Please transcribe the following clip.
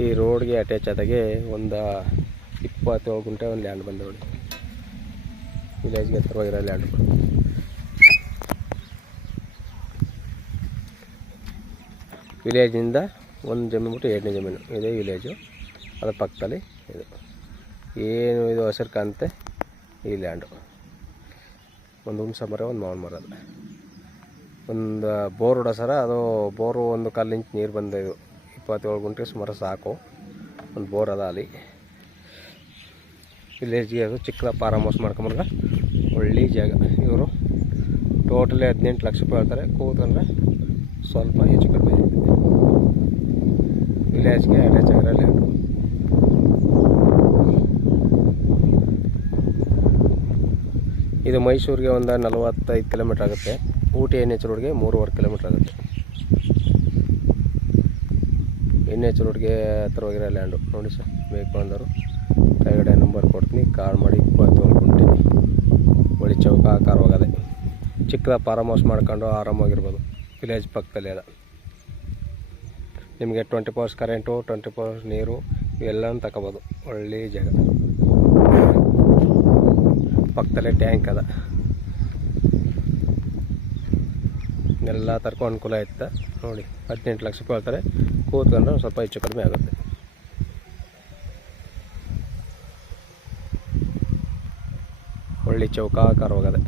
ಈ ರೋಡ್ಗೆ ಅಟ್ಯಾಚ್ ಆದಾಗೆ ಒಂದು 27 ಗುಂಟೆ ಒಂದು ಲ್ಯಾಂಡ್ ಬಂದು ನೋಡಿ. ವಿಲೇಜ್ಗೆ ಹತ್ತಿರವಾಗಿರೋ ಲ್ಯಾಂಡ್. ವಿಲೇಜಿಂದ ಒಂದು ಜಮೀನು ಬಿಟ್ಟು 2ನೇ ಜಮೀನು ಇದೇ ವಿಲೇಜು. ಅದರ ಪಕ್ಕದಲ್ಲಿ ಇದು ಏನು ಇದು ಹಸಿರು ಕಾಣುತ್ತೆ ಈ ಲ್ಯಾಂಡು. ಒಂದು ಹುಣಸೆ ಮರ, ಒಂದು ಮಾವಿನ ಮರ, ಅದು ಒಂದು ಬೋರ್ ಹೊಡೋಸರ. ಅದು ಬೋರು ಒಂದು 1/4 ಇಂಚ್ ನೀರು ಬಂದ. ಇದು 27 ಗುಂಟೆ ಸುಮಾರು ಸಾಕು. ಒಂದು ಬೋರ್ ಅದ ಅಲ್ಲಿ. ವಿಲೇಜ್ಗೆ ಅದು ಚಿಕ್ಕ ಫಾರಮ್ ಹೌಸ್ ಮಾಡ್ಕೊಂಬಂದ್ರೆ ಒಳ್ಳೆ ಜಾಗ. ಇವರು ಟೋಟಲಿ 18 ಲಕ್ಷ ರೂಪಾಯಿ ಹೇಳ್ತಾರೆ. ಕೂತ್ಕೊಂಡ್ರೆ ಸ್ವಲ್ಪ ಹೆಚ್ಚು ಕಡಿಮೆ ಇದೆ. ವಿಲೇಜ್ಗೆ ಅಟ್ಯಾಚ್ ಆಗಿರೋ ಲ್ಯಾಂಡು. ಇದು ಮೈಸೂರಿಗೆ ಒಂದು 45 ಕಿಲೋಮೀಟ್ರ್ ಆಗುತ್ತೆ. ಊಟಿ NH ರೋಡ್ಗೆ 3.5 ಕಿಲೋಮೀಟ್ರ್ ಆಗುತ್ತೆ. NH ರೋಡ್ಗೆ ಹತ್ತಿರವಾಗಿರೋ ಲ್ಯಾಂಡು ನೋಡಿ ಸರ್. ಬೇಕು ಅಂದರು ಕೆಳಗಡೆ ನಂಬರ್ ಕೊಡ್ತೀನಿ, ಕಾಲ್ ಮಾಡಿ. 27 ಗುಂಟೆ ಒಳ್ಳೆ ಚೌಕ ಆಕಾರ ಹೋಗೋದೆ. ಚಿಕ್ಕದ ಫಾರಮ್ ಹೌಸ್ ಮಾಡ್ಕೊಂಡು ಆರಾಮಾಗಿರ್ಬೋದು. ವಿಲೇಜ್ ಪಕ್ಕದಲ್ಲಿ ಅದ. ನಿಮಗೆ 24 hours ಕರೆಂಟು, 24 hours ನೀರು ಇವೆಲ್ಲನೂ ತಗೋಬೋದು. ಒಳ್ಳೆ ಜಾಗ. ಪಕ್ಕದಲ್ಲೇ ಟ್ಯಾಂಕ್ ಅದ. ಎಲ್ಲ ತರ್ಕೊ ಅನುಕೂಲ ಆಯ್ತಾ ನೋಡಿ. 18 ಲಕ್ಷ ರೂಪಾಯಿ ಹೇಳ್ತಾರೆ. ಕೂತ್ಕೊಂಡ್ರೆ ಸ್ವಲ್ಪ ಹೆಚ್ಚು ಕಡಿಮೆ ಆಗುತ್ತೆ. ಒಳ್ಳೆ ಚೌಕಾಕಾರ ಹೋಗೋದೆ.